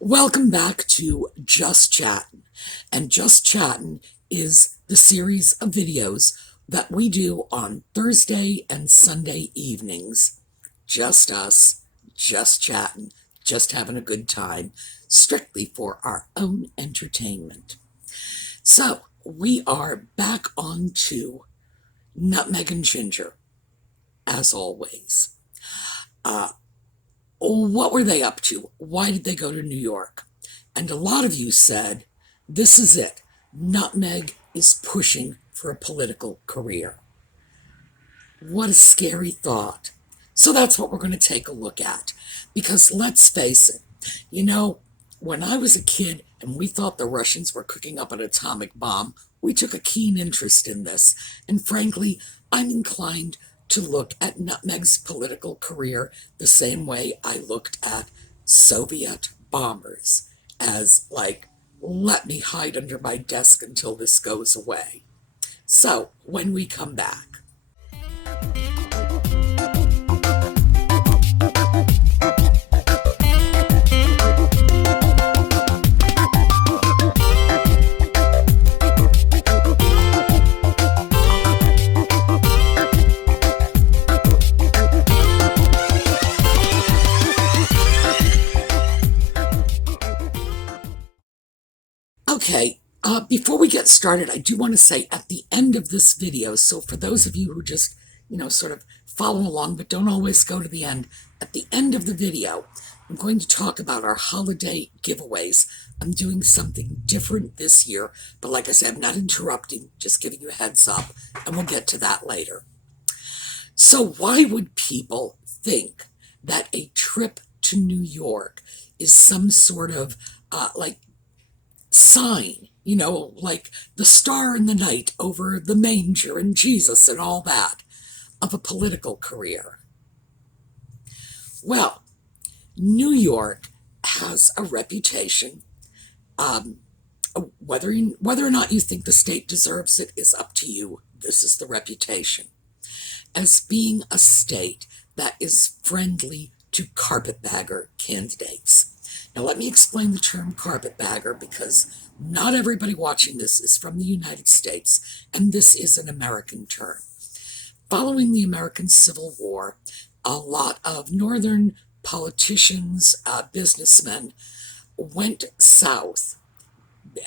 Welcome back to Just Chattin. And Just Chattin is the series of videos that we do on Thursday and Sunday evenings. Just us, just chatting, just having a good time, strictly for our own entertainment. So, we are back on to Nutmeg and Ginger, as always. What were they up to? Why did they go to New York? And a lot of you said, this is it. Nutmeg is pushing for a political career. What a scary thought. So that's what we're going to take a look at. Because let's face it, when I was a kid and we thought the Russians were cooking up an atomic bomb, we took a keen interest in this. And frankly, I'm inclined to look at Nutmeg's political career the same way I looked at Soviet bombers, as like, let me hide under my desk until this goes away. So, when we come back. Okay, before we get started, I do want to say at the end of this video, so for those of you who just, sort of follow along but don't always go to the end, at the end of the video, I'm going to talk about our holiday giveaways. I'm doing something different this year, but like I said, I'm not interrupting, just giving you a heads up, and we'll get to that later. So why would people think that a trip to New York is some sort of sign, like the star in the night over the manger and Jesus and all that, of a political career? Well, New York has a reputation. Whether or not you think the state deserves it is up to you. This is the reputation. As being a state that is friendly to carpetbagger candidates. Now, let me explain the term carpetbagger, because not everybody watching this is from the United States, and this is an American term. Following the American Civil War, a lot of northern politicians, businessmen, went south,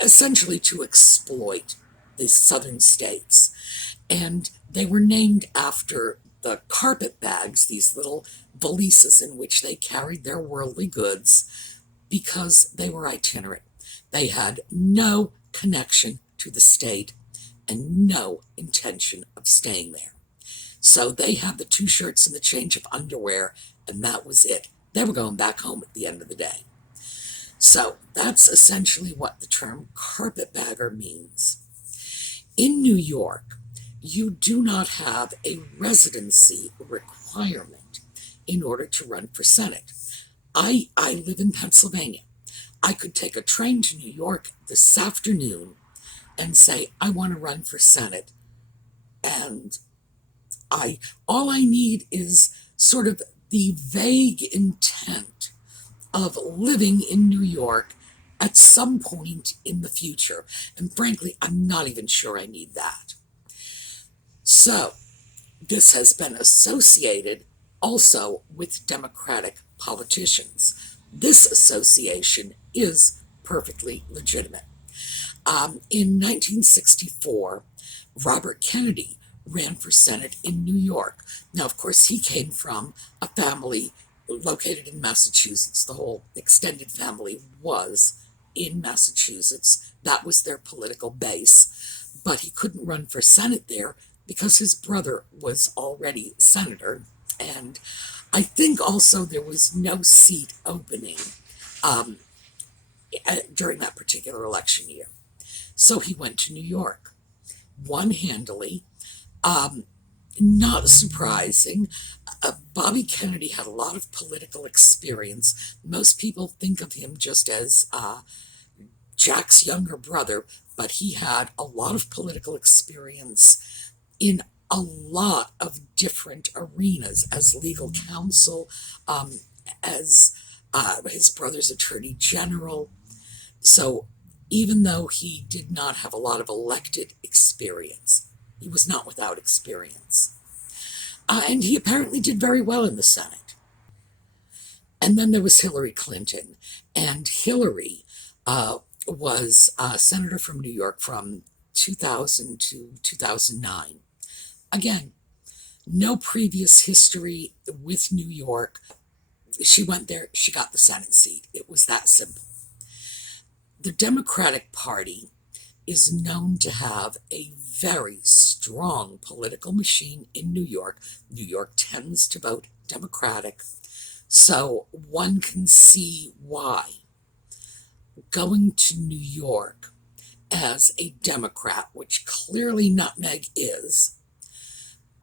essentially to exploit the southern states. And they were named after the carpetbags, these little valises in which they carried their worldly goods, because they were itinerant. They had no connection to the state and no intention of staying there. So they had the 2 shirts and the change of underwear, and that was it. They were going back home at the end of the day. So that's essentially what the term carpetbagger means. In New York, you do not have a residency requirement in order to run for Senate. I live in Pennsylvania. I could take a train to New York this afternoon and say, I want to run for Senate. And all I need is sort of the vague intent of living in New York at some point in the future. And frankly, I'm not even sure I need that. So this has been associated also with Democratic politicians. This association is perfectly legitimate. In 1964, Robert Kennedy ran for Senate in New York. Now, of course, he came from a family located in Massachusetts. The whole extended family was in Massachusetts. That was their political base. But he couldn't run for Senate there because his brother was already senator. And I think also there was no seat opening during that particular election year. So he went to New York. Won handily. Not surprising. Bobby Kennedy had a lot of political experience. Most people think of him just as Jack's younger brother, but he had a lot of political experience in a lot of different arenas, as legal counsel, as His brother's attorney general. So even though he did not have a lot of elected experience, he was not without experience. And he apparently did very well in the Senate. And then there was Hillary Clinton. And Hillary was a senator from New York from 2000 to 2009. Again, no previous history with New York. She went there, she got the Senate seat. It was that simple. The Democratic Party is known to have a very strong political machine in New York. New York tends to vote Democratic, so one can see why going to New York as a Democrat, which clearly Nutmeg is,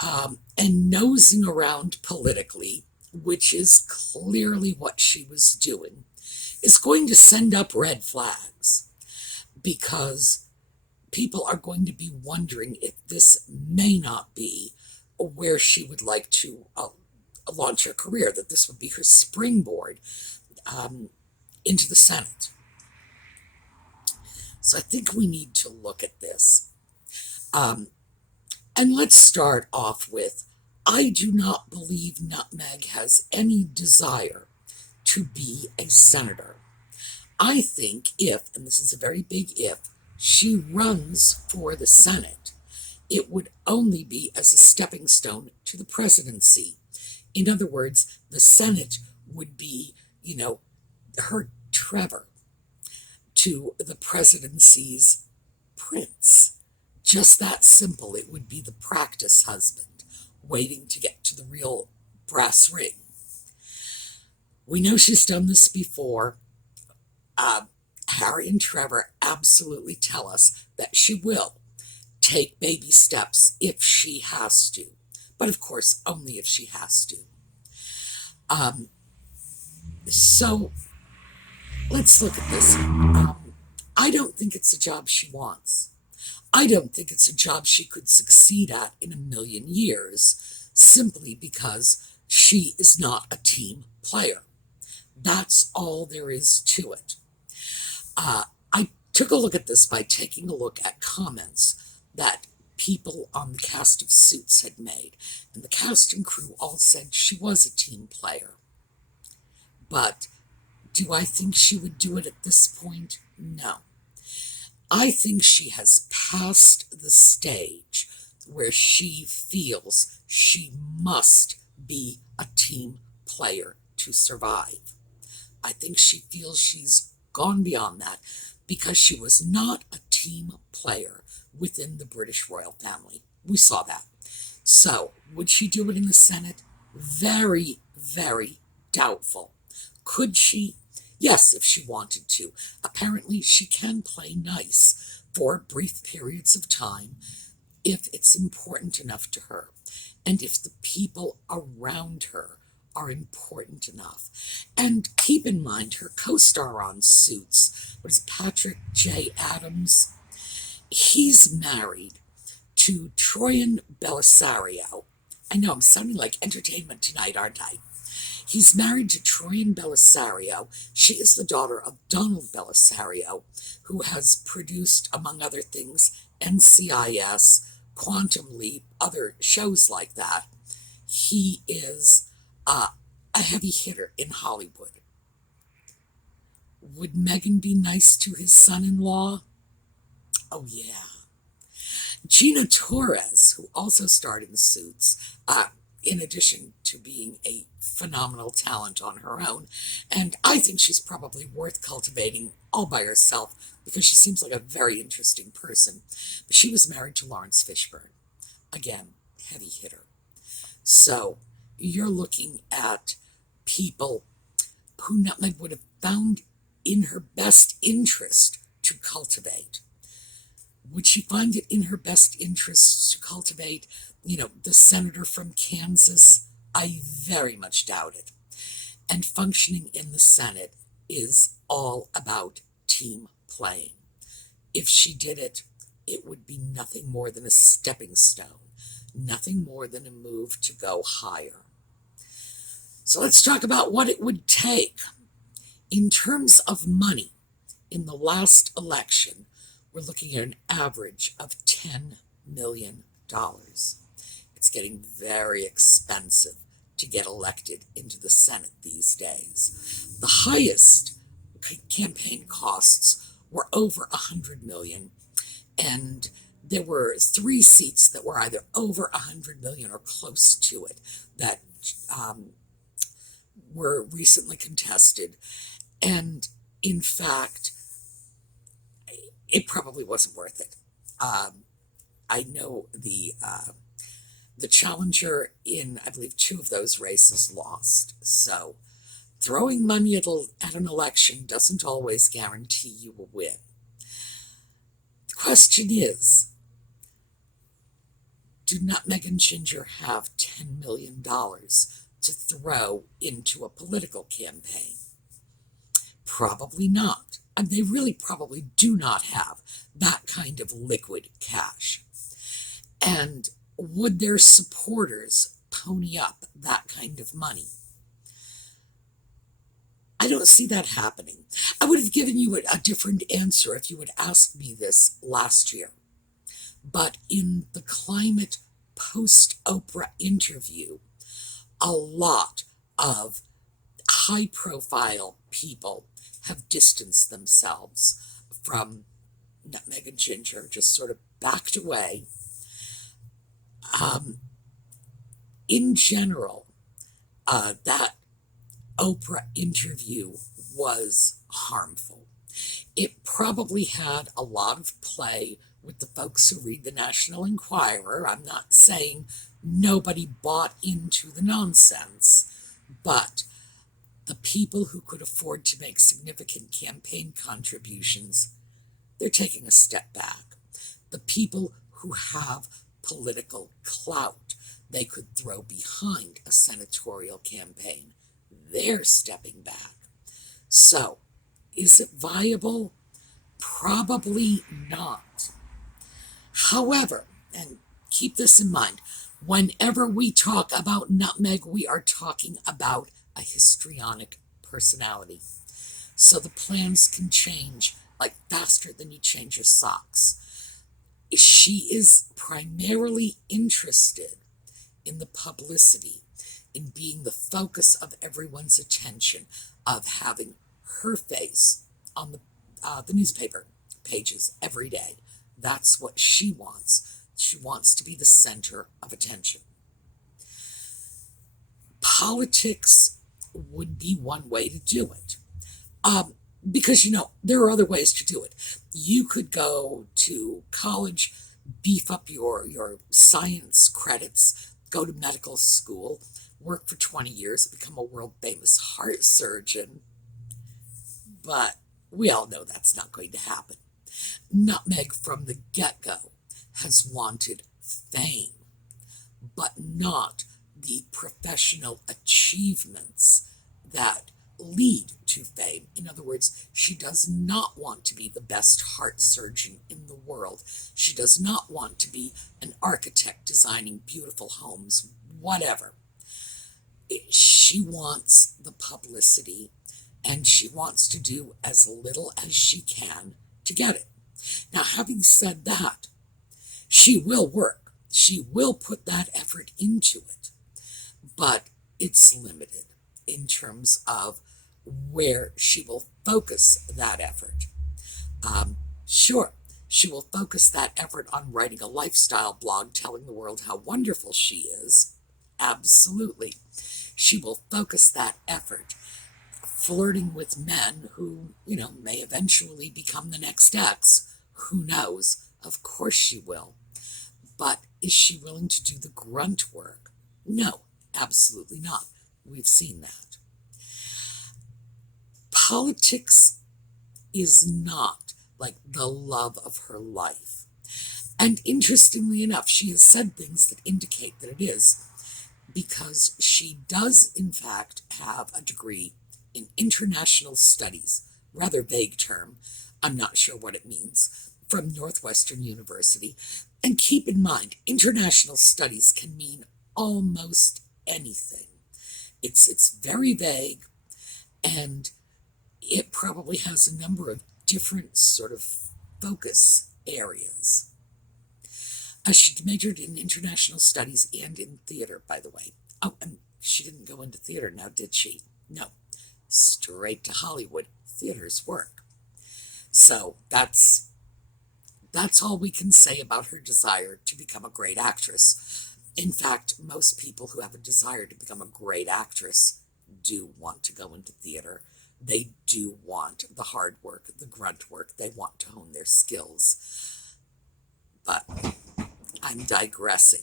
and nosing around politically, which is clearly what she was doing, is going to send up red flags, because people are going to be wondering if this may not be where she would like to launch her career, that this would be her springboard into the Senate. So I think we need to look at this. And let's start off with, I do not believe Nutmeg has any desire to be a senator. I think if, and this is a very big if, she runs for the Senate, it would only be as a stepping stone to the presidency. In other words, the Senate would be, her Trevor to the presidency's prince. Just that simple. It would be the practice husband waiting to get to the real brass ring. We know she's done this before. Harry and Trevor absolutely tell us that she will take baby steps if she has to. But of course, only if she has to. So let's look at this. I don't think it's a job she wants. I don't think it's a job she could succeed at in a million years, simply because she is not a team player. That's all there is to it. I took a look at this by taking a look at comments that people on the cast of Suits had made, and the cast and crew all said she was a team player. But do I think she would do it at this point? No. I think she has passed the stage where she feels she must be a team player to survive. I think she feels she's gone beyond that, because she was not a team player within the British royal family. We saw that. So, would she do it in the Senate? Very, very doubtful. Could she? Yes, if she wanted to. Apparently, she can play nice for brief periods of time if it's important enough to her, and if the people around her are important enough. And keep in mind, her co-star on Suits was Patrick J. Adams. He's married to Troian Bellisario. I know, I'm sounding like Entertainment Tonight, aren't I? He's married to Troian Bellisario. She is the daughter of Donald Bellisario, who has produced, among other things, NCIS, Quantum Leap, other shows like that. He is a heavy hitter in Hollywood. Would Meghan be nice to his son-in-law? Oh, yeah. Gina Torres, who also starred in Suits, in addition to being a phenomenal talent on her own, and I think she's probably worth cultivating all by herself, because she seems like a very interesting person. But she was married to Lawrence Fishburne. Again, heavy hitter. So you're looking at people who Nutmeg would have found in her best interest to cultivate. Would she find it in her best interest to cultivate, the senator from Kansas? I very much doubt it. And functioning in the Senate is all about team playing. If she did it, it would be nothing more than a stepping stone, nothing more than a move to go higher. So let's talk about what it would take. In terms of money, in the last election, we're looking at an average of $10 million. It's getting very expensive to get elected into the Senate these days. The highest campaign costs were over $100 million, and there were 3 seats that were either over $100 million or close to it that were recently contested. And in fact, it probably wasn't worth it. I know the challenger in, I believe, 2 of those races lost. So throwing money at an election doesn't always guarantee you will win. The question is, do Nutmeg and Ginger have $10 million to throw into a political campaign? Probably not. And they really probably do not have that kind of liquid cash. And would their supporters pony up that kind of money? I don't see that happening. I would have given you a different answer if you had asked me this last year. But in the climate post-Oprah interview, a lot of high-profile people have distanced themselves from Nutmeg and Ginger, just sort of backed away. In general, that Oprah interview was harmful. It probably had a lot of play with the folks who read the National Enquirer. I'm not saying nobody bought into the nonsense, but the people who could afford to make significant campaign contributions, they're taking a step back. The people who have political clout they could throw behind a senatorial campaign, they're stepping back. So, is it viable? Probably not. However, and keep this in mind, whenever we talk about Nutmeg, we are talking about a histrionic personality. So the plans can change like faster than you change your socks. She is primarily interested in the publicity, in being the focus of everyone's attention, of having her face on the newspaper pages every day. That's what she wants. She wants to be the center of attention. Politics would be one way to do it. Because, there are other ways to do it. You could go to college, beef up your science credits, go to medical school, work for 20 years, become a world-famous heart surgeon. But we all know that's not going to happen. Nutmeg, from the get-go, has wanted fame, but not the professional achievements that lead to fame. In other words, she does not want to be the best heart surgeon in the world. She does not want to be an architect designing beautiful homes, whatever. She wants the publicity, and she wants to do as little as she can to get it. Now, having said that, she will work. She will put that effort into it, but it's limited in terms of where she will focus that effort. Sure, she will focus that effort on writing a lifestyle blog telling the world how wonderful she is. Absolutely. She will focus that effort flirting with men who, may eventually become the next ex. Who knows? Of course she will. But is she willing to do the grunt work? No, absolutely not. We've seen that. Politics is not like the love of her life. And interestingly enough, she has said things that indicate that it is, because she does, in fact, have a degree in international studies, rather vague term, I'm not sure what it means, from Northwestern University. And keep in mind, international studies can mean almost anything. It's very vague, and it probably has a number of different sort of focus areas. She majored in international studies and in theater, by the way. Oh, and she didn't go into theater now, did she? No. Straight to Hollywood. Theater's work. So that's all we can say about her desire to become a great actress. In fact, most people who have a desire to become a great actress do want to go into theater. They do want the hard work, the grunt work. They want to hone their skills. But I'm digressing.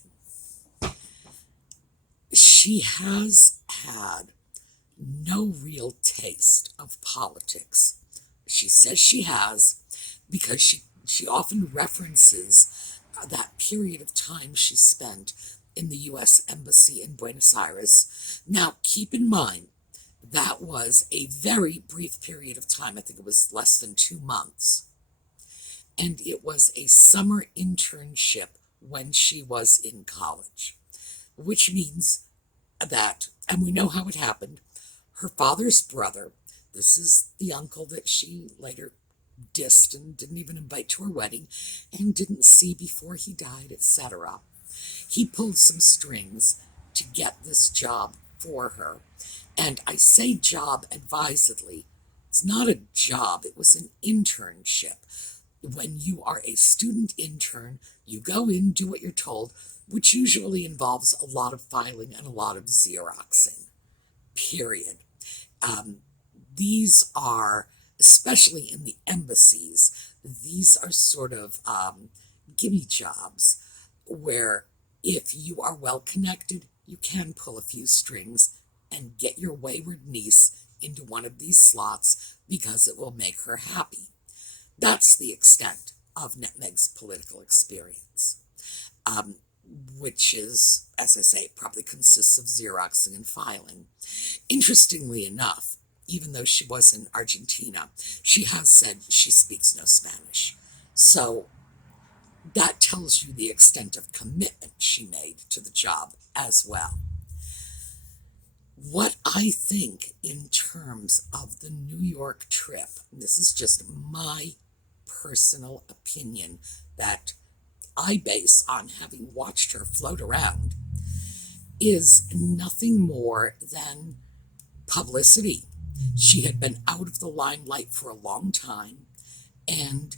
She has had no real taste of politics. She says she has because she often references that period of time she spent in the U.S. Embassy in Buenos Aires. Now, keep in mind, that was a very brief period of time. I think it was less than 2 months. And it was a summer internship when she was in college, which means that, and we know how it happened, her father's brother, this is the uncle that she later dissed and didn't even invite to her wedding and didn't see before he died, etc. He pulled some strings to get this job for her. And I say job advisedly. It's not a job, it was an internship. When you are a student intern, you go in, do what you're told, which usually involves a lot of filing and a lot of Xeroxing, period. These are, especially in the embassies, these are sort of gimme jobs where if you are well connected, you can pull a few strings and get your wayward niece into one of these slots because it will make her happy. That's the extent of Meg's political experience, which is, as I say, probably consists of Xeroxing and filing. Interestingly enough, even though she was in Argentina, she has said she speaks no Spanish. So that tells you the extent of commitment she made to the job as well. What I think in terms of the New York trip, and this is just my personal opinion that I base on having watched her float around, is nothing more than publicity. She had been out of the limelight for a long time, and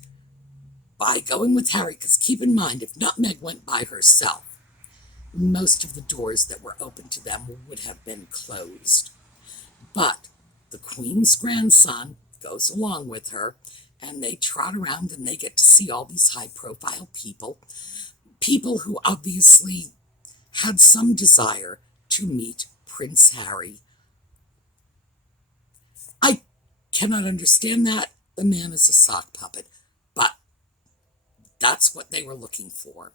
by going with Harry, because keep in mind, if Nutmeg went by herself, most of the doors that were open to them would have been closed. But the Queen's grandson goes along with her, and they trot around and they get to see all these high-profile people who obviously had some desire to meet Prince Harry. I cannot understand that. The man is a sock puppet, but that's what they were looking for.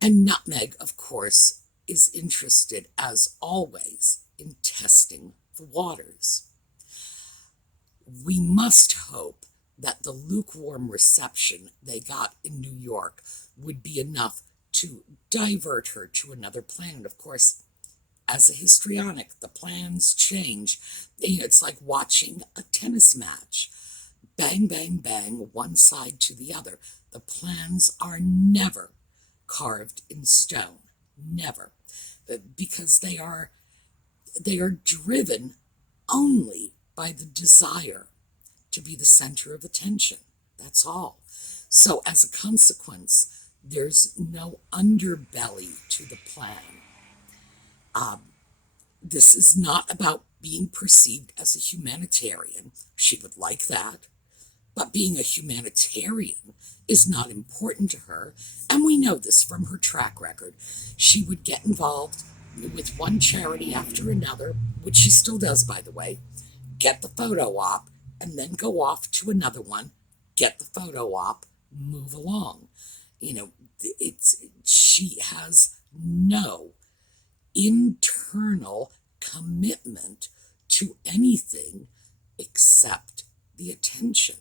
And Nutmeg, of course, is interested, as always, in testing the waters. We must hope that the lukewarm reception they got in New York would be enough to divert her to another planet. Of course, as a histrionic, the plans change. It's like watching a tennis match. Bang, bang, bang, one side to the other. The plans are never carved in stone. Never. Because they are driven only by the desire to be the center of attention. That's all. So as a consequence, there's no underbelly to the plan. This is not about being perceived as a humanitarian. She would like that. But being a humanitarian is not important to her, and we know this from her track record. She would get involved with one charity after another, which she still does, by the way, get the photo op, and then go off to another one, get the photo op, move along. She has no internal commitment to anything except the attention.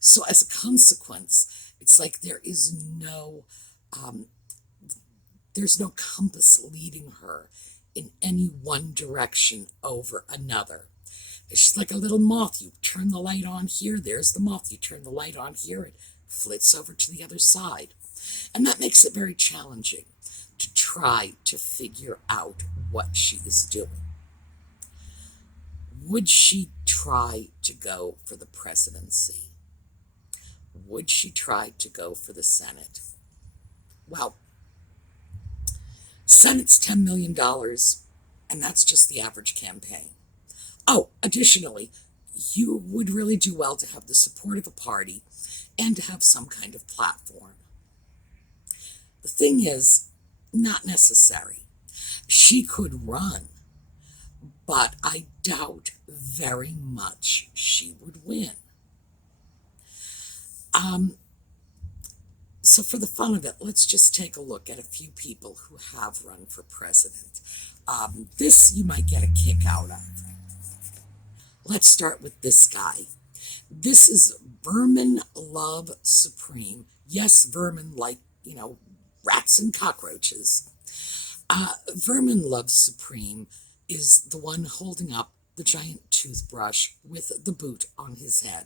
So as a consequence, it's like there's no compass leading her in any one direction over another. She's like a little moth. You turn the light on here, there's the moth. You turn the light on here, it flits over to the other side. And that makes it very challenging to try to figure out what she is doing. Would she try to go for the presidency? Would she try to go for the Senate? Well, Senate's $10 million, and that's just the average campaign. Oh, additionally, you would really do well to have the support of a party and to have some kind of platform. The thing is, not necessary. She could run, but I doubt very much she would win. So for the fun of it, let's just take a look at a few people who have run for president. This you might get a kick out of. Let's start with this guy. This is Vermin Love Supreme. Yes, vermin like, rats and cockroaches. Vermin Love Supreme is the one holding up the giant toothbrush with the boot on his head.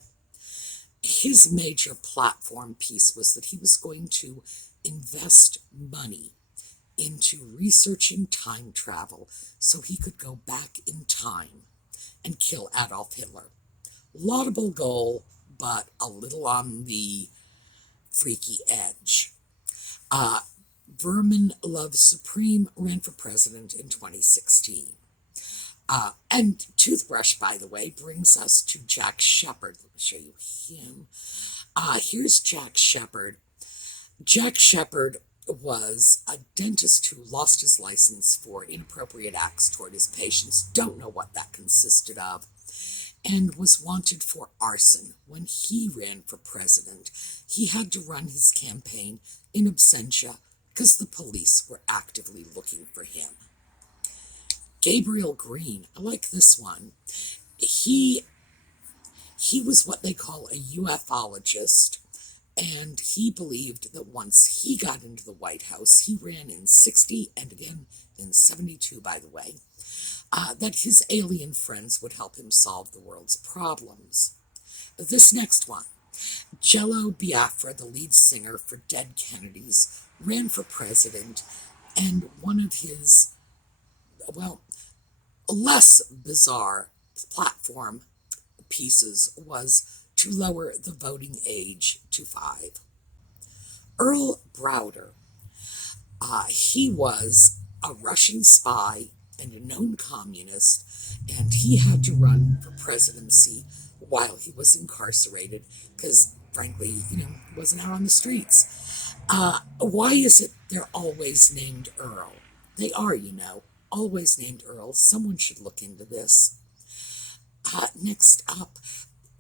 His major platform piece was that he was going to invest money into researching time travel so he could go back in time and kill Adolf Hitler. Laudable goal, but a little on the freaky edge. Vermin Love Supreme ran for president in 2016. And toothbrush, by the way, brings us to Jack Shepherd. Let me show you him. Here's Jack Shepherd. Jack Shepherd was a dentist who lost his license for inappropriate acts toward his patients. Don't know what that consisted of. And was wanted for arson. When he ran for president, he had to run his campaign in absentia because the police were actively looking for him. Gabriel Green, I like this one. He was what they call a ufologist, and he believed that once he got into the White House, he ran in 60 and again in 72, by the way, that his alien friends would help him solve the world's problems. This next one, Jello Biafra, the lead singer for Dead Kennedys, ran for president, and one of his, less bizarre platform pieces was to lower the voting age to 5. Earl Browder, he was a Russian spy and a known communist, and he had to run for presidency while he was incarcerated because, frankly, he wasn't out on the streets. Why is it they're always named Earl? They are, always named Earl. Someone should look into this. Next up,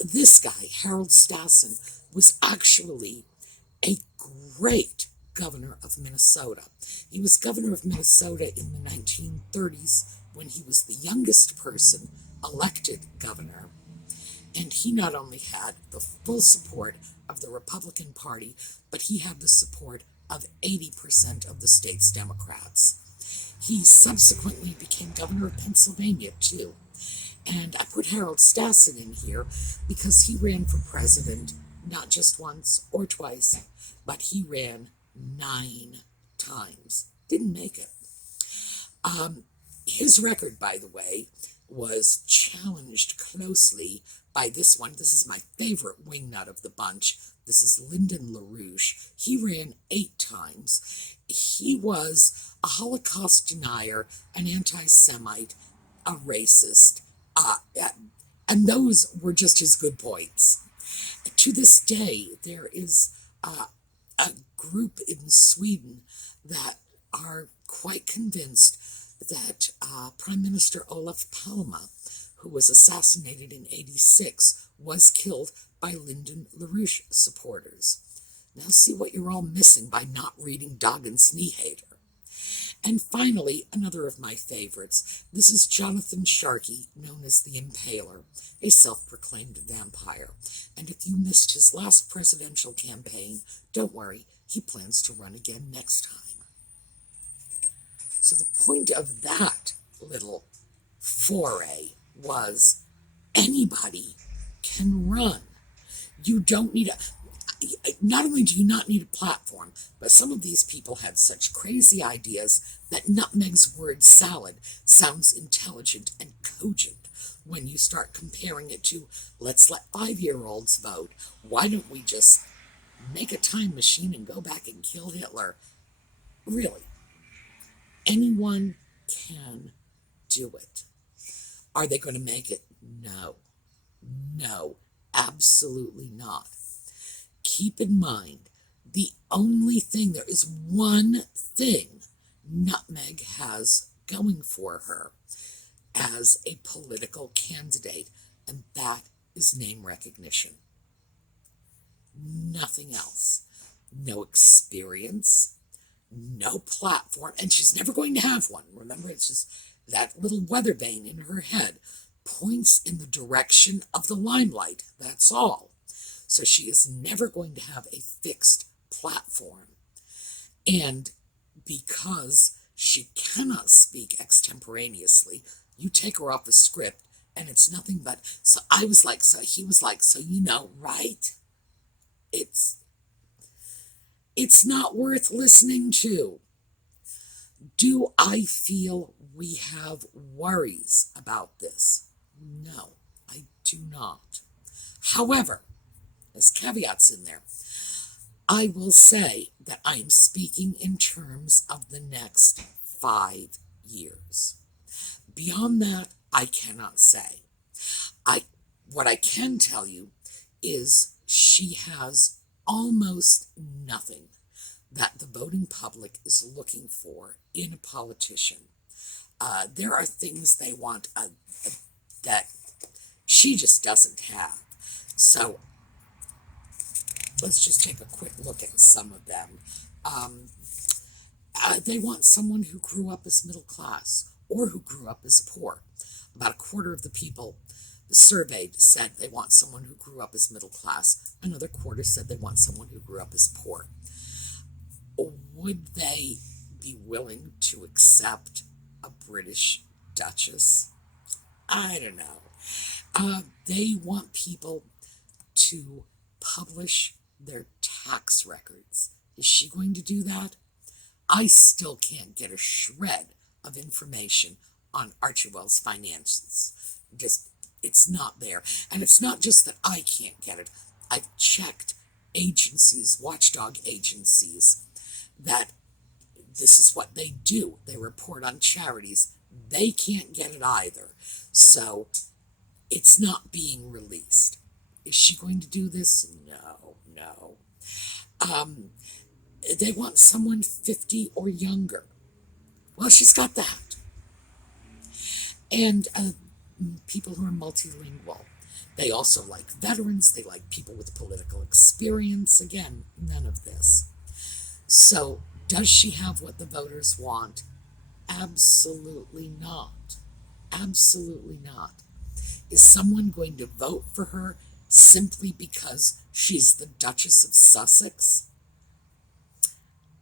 this guy, Harold Stassen, was actually a great governor of Minnesota. He was governor of Minnesota in the 1930s when he was the youngest person elected governor. And he not only had the full support of the Republican Party, but he had the support of 80% of the state's Democrats. He subsequently became governor of Pennsylvania, too. And I put Harold Stassen in here because he ran for president not just once or twice, but he ran 9 times. Didn't make it. His record, by the way, was challenged closely by this one. This is my favorite wingnut of the bunch. This is Lyndon LaRouche. He ran 8 times. He was a Holocaust denier, an anti-Semite, a racist, and those were just his good points. To this day, there is a group in Sweden that are quite convinced that Prime Minister Olof Palme, who was assassinated in 86, was killed by Lyndon LaRouche supporters. Now see what you're all missing by not reading Doggin's Nyheter. And finally, another of my favorites. This is Jonathan Sharkey, known as the Impaler, a self-proclaimed vampire. And if you missed his last presidential campaign, don't worry, he plans to run again next time. So the point of that little foray was Anybody can run. You don't need not only do you not need a platform, but some of these people had such crazy ideas that Nutmeg's word salad sounds intelligent and cogent when you start comparing it to, let's let 5-year-olds vote. Why don't we just make a time machine and go back and kill Hitler? Really, anyone can do it. Are they going to make it? No. No, absolutely not. Keep in mind, there is one thing Nutmeg has going for her as a political candidate, and that is name recognition. Nothing else. No experience, no platform, and she's never going to have one. Remember, it's just that little weather vane in her head points in the direction of the limelight. That's all. So she is never going to have a fixed platform. And because she cannot speak extemporaneously, you take her off a script and it's nothing but, so I was like, so he was like, so you know, right? It's not worth listening to. Do I feel we have worries about this? No, I do not. However, there's caveats in there. I will say that I am speaking in terms of the next 5 years. Beyond that, I cannot say. What I can tell you is she has almost nothing that the voting public is looking for in a politician. There are things they want that she just doesn't have. So let's just take a quick look at some of them. They want someone who grew up as middle class or who grew up as poor. About a quarter of the people surveyed said they want someone who grew up as middle class. Another quarter said they want someone who grew up as poor. Would they be willing to accept a British Duchess? I don't know. They want people to publish their tax records. Is she going to do that? I still can't get a shred of information on Archibald's finances. It's not there. And it's not just that I can't get it. I've checked agencies, watchdog agencies, that this is what they do. They report on charities. They can't get it either. So it's not being released. Is she going to do this? No. They want someone 50 or younger. Well, she's got that. And people who are multilingual. They also like veterans. They like people with political experience. Again, none of this. So, does she have what the voters want? Absolutely not. Absolutely not. Is someone going to vote for her simply because she's the Duchess of Sussex?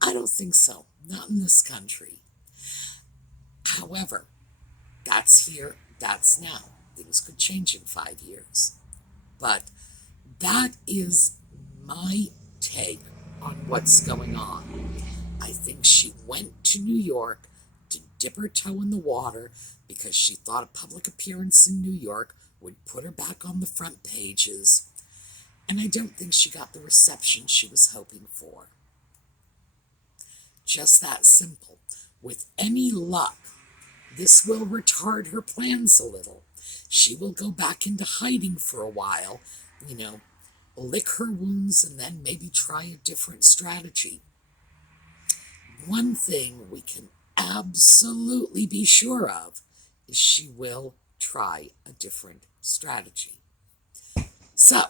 I don't think so. Not in this country. However, that's here, that's now. Things could change in 5 years. But that is my take on what's going on. I think she went to New York to dip her toe in the water because she thought a public appearance in New York would put her back on the front pages. And I don't think she got the reception she was hoping for. Just that simple. With any luck, this will retard her plans a little. She will go back into hiding for a while, lick her wounds and then maybe try a different strategy. One thing we can absolutely be sure of is she will try a different strategy. So,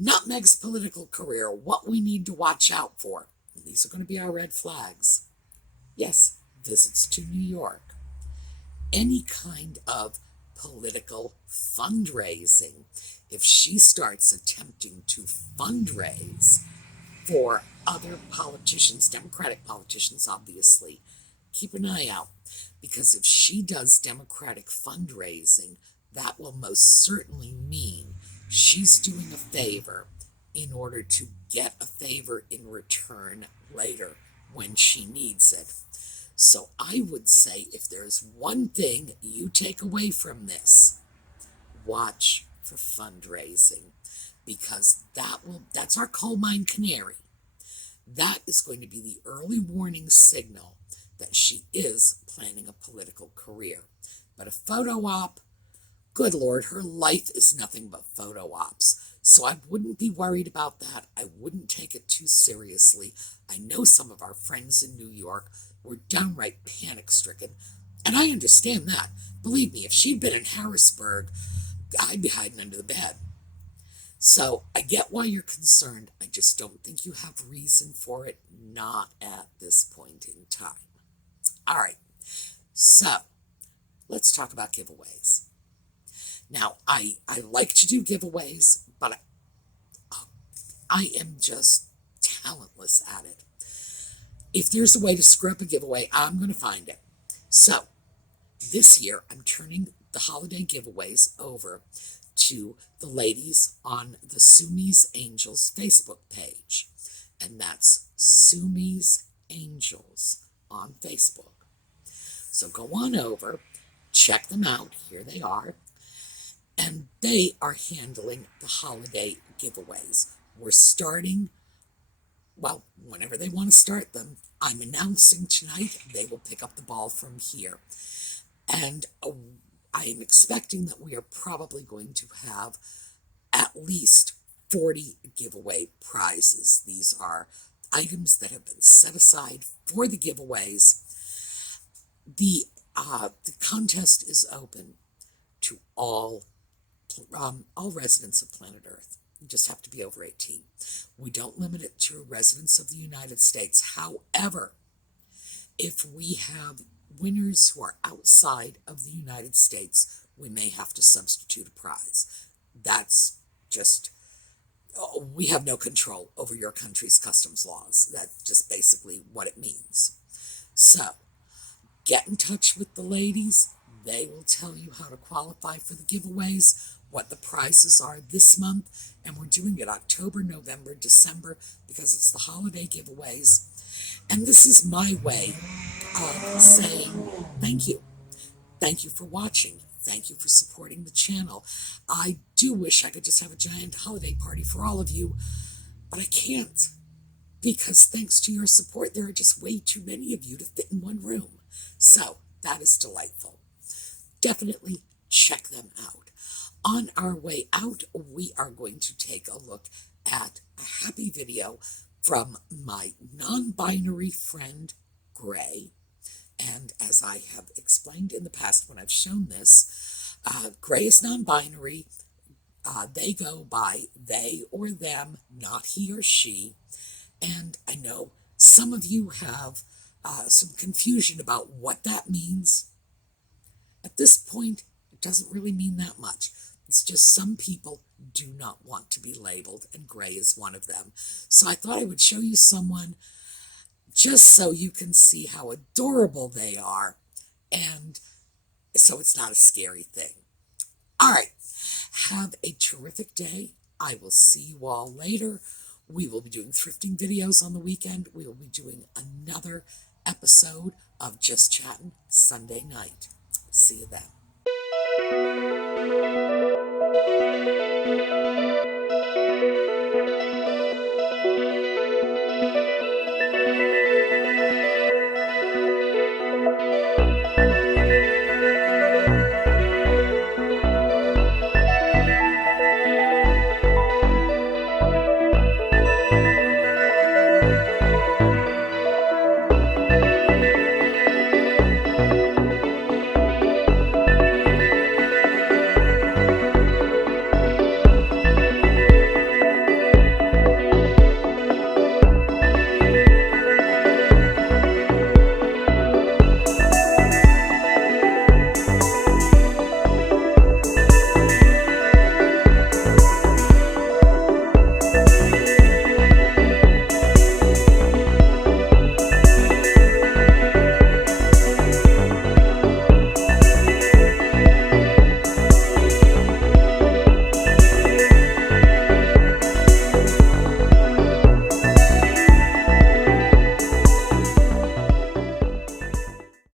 Nutmeg's political career, what we need to watch out for. These are going to be our red flags. Yes, visits to New York. Any kind of political fundraising. If she starts attempting to fundraise for other politicians, Democratic politicians, obviously, keep an eye out. Because if she does Democratic fundraising, that will most certainly mean she's doing a favor in order to get a favor in return later when she needs it. So I would say, if there's one thing you take away from this, watch for fundraising, because that's our coal mine canary. That is going to be the early warning signal that she is planning a political career. But a photo op, good Lord, her life is nothing but photo ops. So I wouldn't be worried about that. I wouldn't take it too seriously. I know some of our friends in New York were downright panic-stricken, and I understand that. Believe me, if she'd been in Harrisburg, I'd be hiding under the bed. So I get why you're concerned. I just don't think you have reason for it, not at this point in time. All right, so let's talk about giveaways. Now, I like to do giveaways, but I am just talentless at it. If there's a way to screw up a giveaway, I'm going to find it. So this year, I'm turning the holiday giveaways over to the ladies on the SueMe's Angels Facebook page. And that's SueMe's Angels on Facebook. So go on over, check them out. Here they are. And they are handling the holiday giveaways. We're starting, well, whenever they want to start them. I'm announcing tonight. They will pick up the ball from here. And I am expecting that we are probably going to have at least 40 giveaway prizes. These are items that have been set aside for the giveaways. The contest is open to all residents of planet Earth. You just have to be over 18. We don't limit it to residents of the United States. However, if we have winners who are outside of the United States, we may have to substitute a prize. That's just, we have no control over your country's customs laws. That's just basically what it means. So, get in touch with the ladies. They will tell you how to qualify for the giveaways, what the prizes are this month, and we're doing it October, November, December, because it's the holiday giveaways. And this is my way of saying thank you. Thank you for watching. Thank you for supporting the channel. I do wish I could just have a giant holiday party for all of you, but I can't, because thanks to your support, there are just way too many of you to fit in one room. So that is delightful. Definitely check them out. On our way out, we are going to take a look at a happy video from my non-binary friend, Gray. And as I have explained in the past when I've shown this, Gray is non-binary. They go by they or them, not he or she. And I know some of you have some confusion about what that means. At this point, it doesn't really mean that much. It's just some people do not want to be labeled, and Gray is one of them. So I thought I would show you someone just so you can see how adorable they are, and so it's not a scary thing. All right, have a terrific day. I will see you all later. We will be doing thrifting videos on the weekend. We will be doing another episode of Just Chattin' Sunday night. See you then.